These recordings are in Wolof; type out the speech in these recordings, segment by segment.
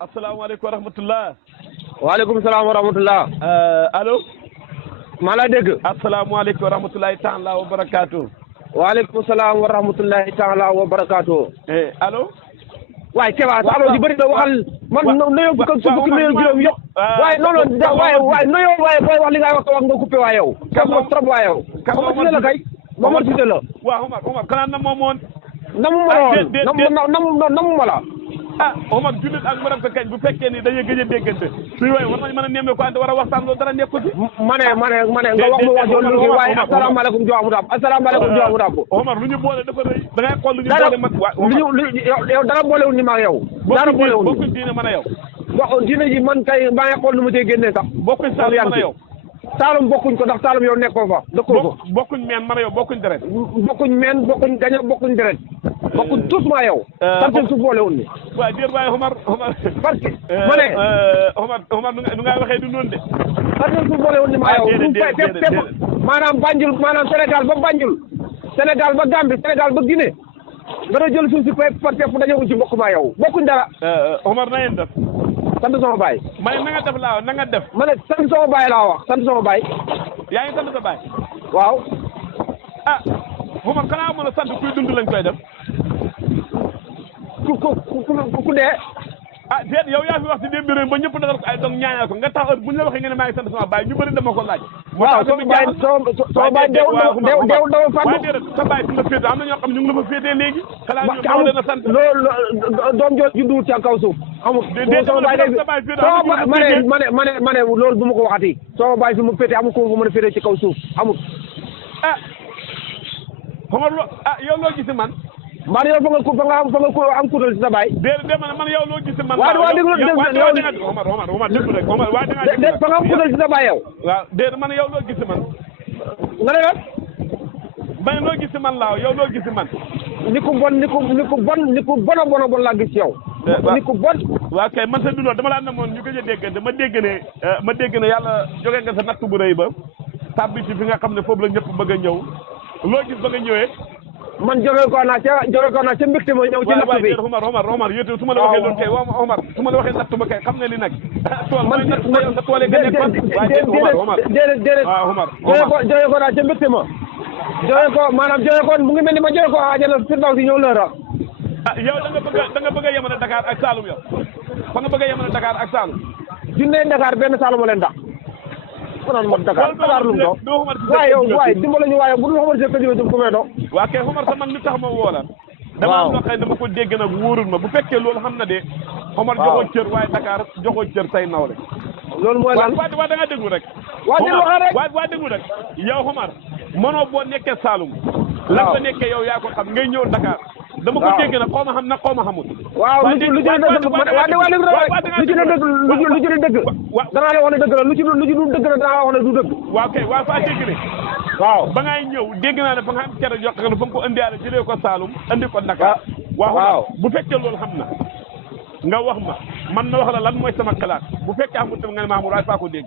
asalaamaaleykum wa rahmatulah. waaleykum salaam wa rahmatulah. allo. maa la dégg. asalaamaaleykum wa rahmatulahi taala wa barakaatu. waaleykum salaam wa rahmatulahi taala wa barakaatu. allo. waaye Keba allo ji bëri na waxal man nuyoo bu ko fukki nuyoo juróom yëpp. waaye non non waaye nuyoo waaye booy wax li nga wax nga coupé waa yow. kam mo trop waa yow. kam mo la kay. Momar Cissé la. waaw Omar xanaa na moom woon. namu ma la woon namu ma la. ah Omar jullit ak maram ka kañ bu fekkee ni dañuy gëj a déggante suy waaye war nañ mën a nemmee ko ante war a waxtaan loolu dara nekku ci ma ne nga wax ma wax joon lu waaye asalaamaaleykum jo amut am asalaamaaleykum jo amut am Omar lu ñu boole dafa rëy da ngay xool lu ñu boole man yow dara boolewul ni ma yow dara boolewul bokkuñ diine mën a yow diine ji man kay maa ngi xool nu ma cee génnee sax bokkuñ sax mën a yow Saalum bokkuñ ko ndax Saalum yow nekkoo fa dëkkoo ko bokkuñ meen mën a yow bokkuñ deret bokkuñ meen bokkuñ gaño bokkuñ deret bokkuñ tous maa yow sant su boolewul ni waaw déet waaye Omar parce que ma ne Omar nu ngay waxee du noonu de sant su boolewul ni maa yow fépp maanaam Banjul maanaam Sénégal ba Banjul Sénégal ba Gambie Sénégal ba Guinée nga doon jël suuf si par fépp dañoo ci bokk maa yow bokkuñ dara Omar na ngeen def sant sama baay. ma ne na nga def laa na nga def. ma ne sant sama baay laa wax sant sama baay. yaa ngi sant sa baay. waaw. ah Omar xanaa amoon na sant kuy dund lañ koy def. ku dee. ah déet yow yaa fi wax si démb réew ba ñëpp dagal ko ay dong ñaanal ko nga tax heure bu ñu la waxee nga ne maa ngi sant sama baay ñu bëri dama ko laaj. waaw sama baay deewul dama fànn. sa baay fi la féete am na ñoo xam ñu ngi la fa féetee léegi. xanaa ñu ñoo leen a sant loolu doom joo judduwul ci kaw suuf. amul sama baay ma ne loolu bu ma ko waxati. sama baay fi mu féete amul ko mën a féete ci kaw suuf amul. ah Omar yow loo gis man. maa yow fa nga am kuréel ci sa baay. déedéet man yow loo gis man. waaw déglu Omar déglu rek Omar waaye da ngaa déglu fa nga am kuréel ci sa baay yow. waaw déedéet man yow loo gis man. nga ne la. man loo gis man laaw yow loo gis man. ni ku bon a bon laa gis ci yow. ni ku bon. waaw kay man sa du loolu dama la namoon ñu gëj a déggante ma dégg ne yàlla jóge nga sa natt bu rëy ba tàbbi ci fi nga xam ne foofu la ñëpp bëgg a ñëw loo gis ba nga ñëwee. man jóge ko naa ca mbégte ma ñëw ci natt bi. Omar yéen su ma la waxee loolu kay Omar su ma la waxee natt ba kay xam nga li nag. tool mooy natt ma yow sa tool yi nga nekk Omar déedéet waaw Omar jóge ko naa ca mbégte ma. jóge ko maanaam jóge ko mu ngi mel ni ma jóge ko àjjana Firdawsi ñëw lëra. ah yow da nga bëgg a yemale Dakar ak Saloum yow fa nga bëgg a yemale Dakar ak Saloum. junne Dakar benn Saloum a leen tax. konoon mo Dakar lu mu doon waaye dimbali ñu waaye bu dul xamante ne que jiw ku may doon. waa kay Omar sax man li tax ma woo la. dama am loo xam ne dama ko dégg nag wóorul ma bu fekkee loolu xam na de. Omar joxoo cër waaye Dakar joxoo cër say nawle. loolu mooy lan waaw da nga déglu rek. waa déglu rek yow Omar mënoo boo nekkee Saloum. lan la nekkee yow yaa ko xam ngay ñëw Dakar. dama ko dégg nag xaw ma xam nag xaw ma xamul. waaw lu ci ne dëgg danaa la wax ne dëgg la lu ci du dëgg la danaa la wax ne du dëgg. waaw kay waaw faa dégg ne. waaw ba ngay ñëw dégg naa ne fa nga am cere jox ko fa nga ko indiwaale jëlee ko Saloum andi ko Dakar. waaw bu fekkee loolu xam na nga wax ma man na wax la lan mooy sama xalaat bu fekkee amul tam nga ne Mamour waaye faa ko dégg.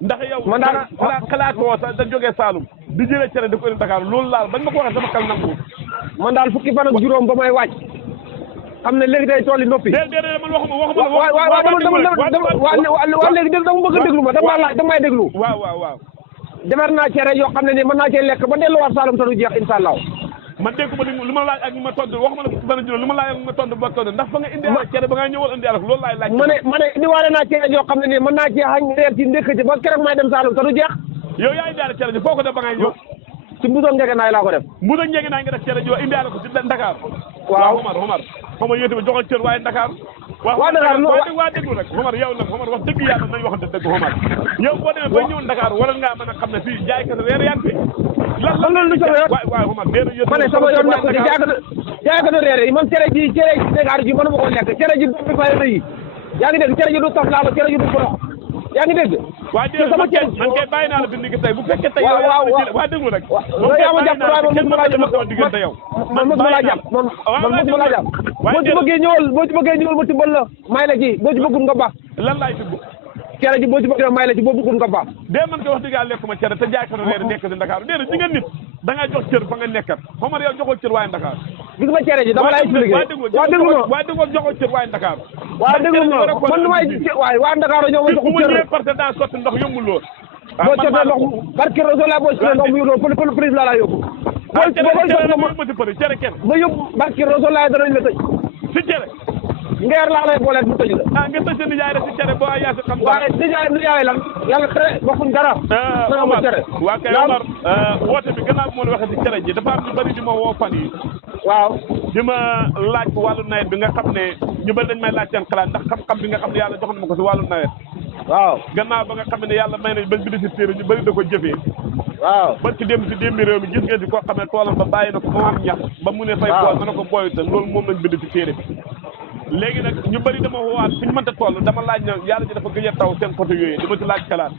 ndax yow man daal xalaatoo sax da jógee Saloum di jëlee cere di ko indi Dakar loolu laal bañ ma ko waxee sama xel nangu. man daal fukki fan ak juróom ba may wàcc xam ne léegi day tool yi noppi. déedéet man waxuma. waaw léegi dama bëgg a déglu ma dama may déglu. waaw. defar naa cere yoo xam ne ni mën naa cee lekk ba delluwaat Saloum te du jeex incha allah. man dégg ma lu ma laaj ak ñu ma tontu waxuma la fukki fan ak juróom lu ma laaj ak ñu ma tontu ba tontu ndax fa nga indi cere ba nga ñëwal indi alak loolu laay laaj. ma ne indiwaale naa cere yoo xam ne nii mën naa cee xañ reer ci ndékk ci ba keroog may dem Saloum te du jeex. yow yaa indiwaale cere ji foo ko def ba ngay ñëw. ci mbuusoog ngegenaay laa ko def. mbuusoog ngegenaay nga def cere ji indiwaale ko ci Dakar. waaw Omar xam nga yéen tamit joxal cër waaye Dakar. waa Dakar waa déglu rek Omar yow nag Omar wax dëgg yàlla nañ waxante dëgg Omar yow boo demee ba ñëw Dakar wala ngaa mën a xam ne fii jaay kese reer yaa ngi fi. lan loolu lu sama yoon waaw Omar déedéet ma ne sama yoon nekk ci jaaykatu reer yi man cere Dakar ji mënuma ko lekk cere ji doom bi fay rëy yaa ngi dégg cere ji du taf laa cere ji du forox yaa ngi dégg. waaw déedéet man kay bàyyi naa la bind gi tey bu fekkee tey. waaw déglu rek. loolu yaa ma jàpp waaye man mosuma laa jàpp man mosuma laa jàpp boo ci bëggee ñëwal ma tibbal la may la ci boo ci bëggul nga baax. lan laay tibb. cere ji boo ci bëggee may la ci boo bëggul nga baax. dee man ko wax dëgg yàlla lekkuma cere te jaay ko reer nekk ci Dakar déedéet di nga nit da nga jox cër fa nga nekkat Omar yow joxoo cër waaye Dakar gis nga cere ji dama lay expliqué waaw déglu ma waaye déglu joxoo cër waaye Dakar waaw déglu ma man nu may waaye waa Dakar ñoo ma jox cër parce que daa sotti ndox yombul lool boo jotee ndox barke Rasulullah boo jotee ndox mu yóbbu prise la laa yóbbu cere kenn ba yóbbu barke Rasulullah danañ la tëj si cere ngeer laa lay booleet mu tëj la nga tëj sa nijaay rek si cere boo yaa si xam waaye nijaay lan yàlla tere bokkuñ dara na ma cere waa kay Omar woote bi gannaaw moo la waxee si cere ji dafa am ñu bëri di ma woo fan yi waaw di ma laaj wàllu nawet bi nga xam ne ñu bëri dañ may laaj seen xalaat ndax xam-xam bi nga xam ne yàlla jox na ma ko si wàllu nawet waaw gannaaw ba nga xam ne yàlla may nañ ba bi di si téere ñu bëri da ko jëfee waaw ba ci dem si démbi réew mi gis ngeen si koo xam ne toolam ba bàyyi na ko mu am ñax ba mu ne fay bool mën na ko booyuta loolu moom lañ bind si téere bi léegi nag ñu bëri dama woowaat fi ñu mënta toll dama laaj na yàlla ji dafa gëj a taw seen côté yooyu dama ci laaj xalaat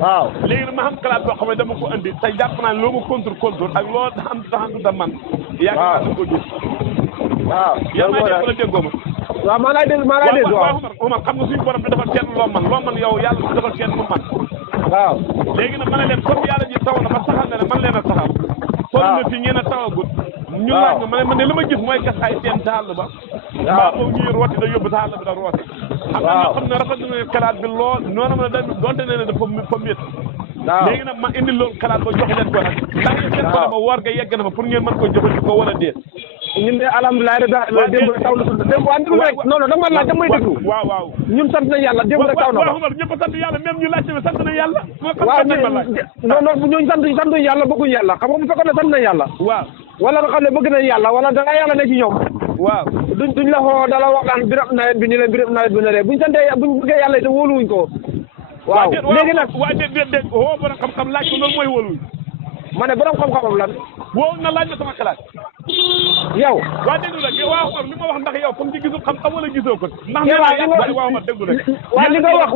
waaw léegi nag ma xam xalaat boo xam ne dama ko andi te jàpp naa ne loo ma contour ak loo xam da man yaakaar naa ko gis waaw yaa may dégg wala déggoo ma waaw maa lay dégg waaw Omar xam nga suñu borom bi dafa kenn loo man yow yàlla dafa kenn mu man waaw léegi nag ma ne leen comme yàlla ji taw na ba saxal ne man leen a saxal toll na fi ngeen a tawagut ñu laaj ma man ne li ma gis mooy gas ay seen taal ba mbaa boobu ñuy rooti da yóbbu taal bi da rooti am na ñoo xam ne rafet na xalaat bi lool noonu ma ne da doonte ne dafa métti léegi nag ma indi loolu xalaat ba jox leen ko nag ndax seen ko ma war ga yegg na ma pour ngeen mën ko jëfandikoo wala déet ñun de alhamdulilah rek démb taw na démb waa déglu rek non non da nga ma laaj da may déglu waaw ñun sant nañ yàlla démb rek taw na waaw Omar ñëpp sant yàlla même ñu laajte sant nañ yàlla waaw non ñooñu santuñ yàlla bëgguñ yàlla xam nga bu fekkoon ne sant nañ yàlla waaw wala nga xam ne bëgg nañ yàlla wala da nga yàlla ne ci ñoom waaw duñ la xoo dala wax naan birab nawet bi ni leen birab nawet bi ne leen buñ santee buñ bëggee yàlla te wóoluwuñ ko waaw léegi nag waaw déet woo borom xam-xam laaj ko loolu mooy wóoluwuñ ma ne borom xam-xamam lan woo na laaj ma sama xalaat yow waa déglu rek waaw Omar li ma wax ndax yow comme ci gisul xam-xam wala gisoo ko ndax waaw Omar déglu rek waaw li nga wax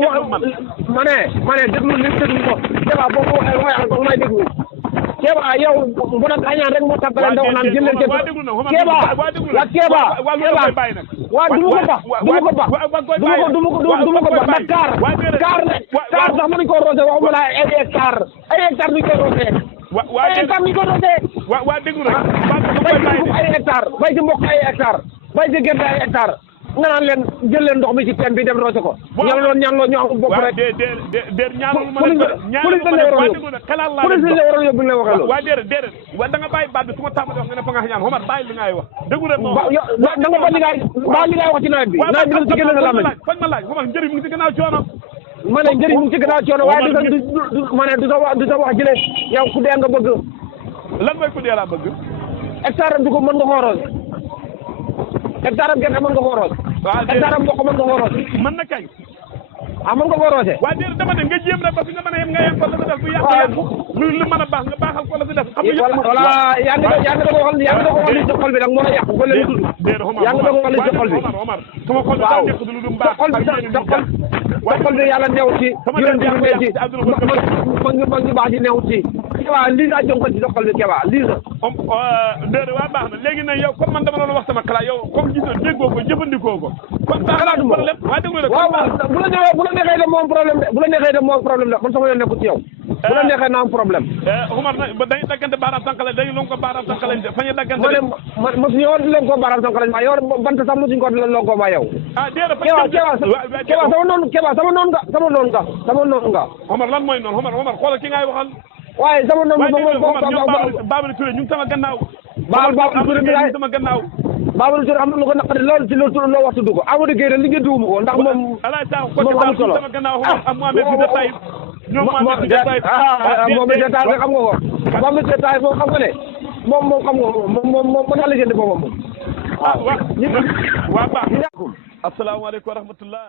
ma ne déglu li déglu ko Kéba boo ko waxee ba may déglu Kéba yow bu nag añaan rek moo tàggale ndaw naan jël leen Kéba du ma ko ba ndax kaar sax mënuñ koo roose waxuma la ay hectare duñ koy roose ay hectare duñ koy roose waa déglu rek bay ci dugub ay hectare bay ci mboq ay hectare bay ci gerte ay hectare nga naan leen jël leen ndox mi ci teen bi dem roose ko ñaan loo ñu am bopp rek police dañ la waroon yóbbu ñu la waxee loolu waa déedéet waa da nga bàyyi baat bi su ma tàmbalee wax nga ne fa nga ñaan Omar bàyyi li ngay wax déglu rek da nga ba li ngay wax ci nawet bi nawet bi la ci gën a la fañ ma laaj Omar njëriñ mu ngi ci gannaaw coono ma ne njëriñ mu ngi ci gannaaw coono waaye ma ne du sa wax jële yow ku dee nga bëgg lan mooy ku dee laa bëgg hectare du ko mën nga xooroos hectare am gerte mën nga xooroos hectare am mboq mën nga xooroos mën na kañ mën nga ko roose waa déedéet dama ne nga jéem rek ba fi nga mën a yem nga yem ko la si def bu yàq lu mën a baax nga baaxal ko la si def voilà yaa ngi doog waxal li ci xol bi nag moo la yàq ko leen tudd yaa ngi doog waxal li ci xol bi Omar sama xol bi daa nekk du lu dum baax sa xol bi yàlla neew ci yonent bi ne ci mag ñu baax ji neew ci Kéba lii laa jonkon ci sa xol bi Kéba lii la déedéet waa baax na léegi nag yow comme man dama doon wax sama xalaat yow comme gis na déggoo ko jëfandikoo ko kon xalaatuma problème waa déglu rek bu la neexee de moom problème de bu la neexee de moom problème de man sama yoon nekkul ci yow bu la neexee na am problème Omar na ba dañuy daggante baaraam sànqale dañuy lon ko baaraam sànqale fañu daggante ma ne mosuñu woon leen ko baaraam sànqale ma yow bant sax mosuñu ko lon ko ma yow Kéba sama noonu nga Omar lan mooy noonu Omar xoolal ki ngay waxal waaye sama noonu Babou Touré ñu ngi sama gannaaw Babou Touré mi laay sama gannaaw Babou Touré am na lu ko naqari loolu ci loolu loo wax tudd ko Amadou Gueye de liggéey duuma ko ndax moom amul solo sama gannaaw am Mohamed bi de Taïb ñoom Mohamed bi de Taïb moom de Taïb xam nga ko Mohamed de Taïb moom xam nga ne moom xam nga moom mën naa la jënd boppam moom waa baax asalaamaaleykum wa rahmatullah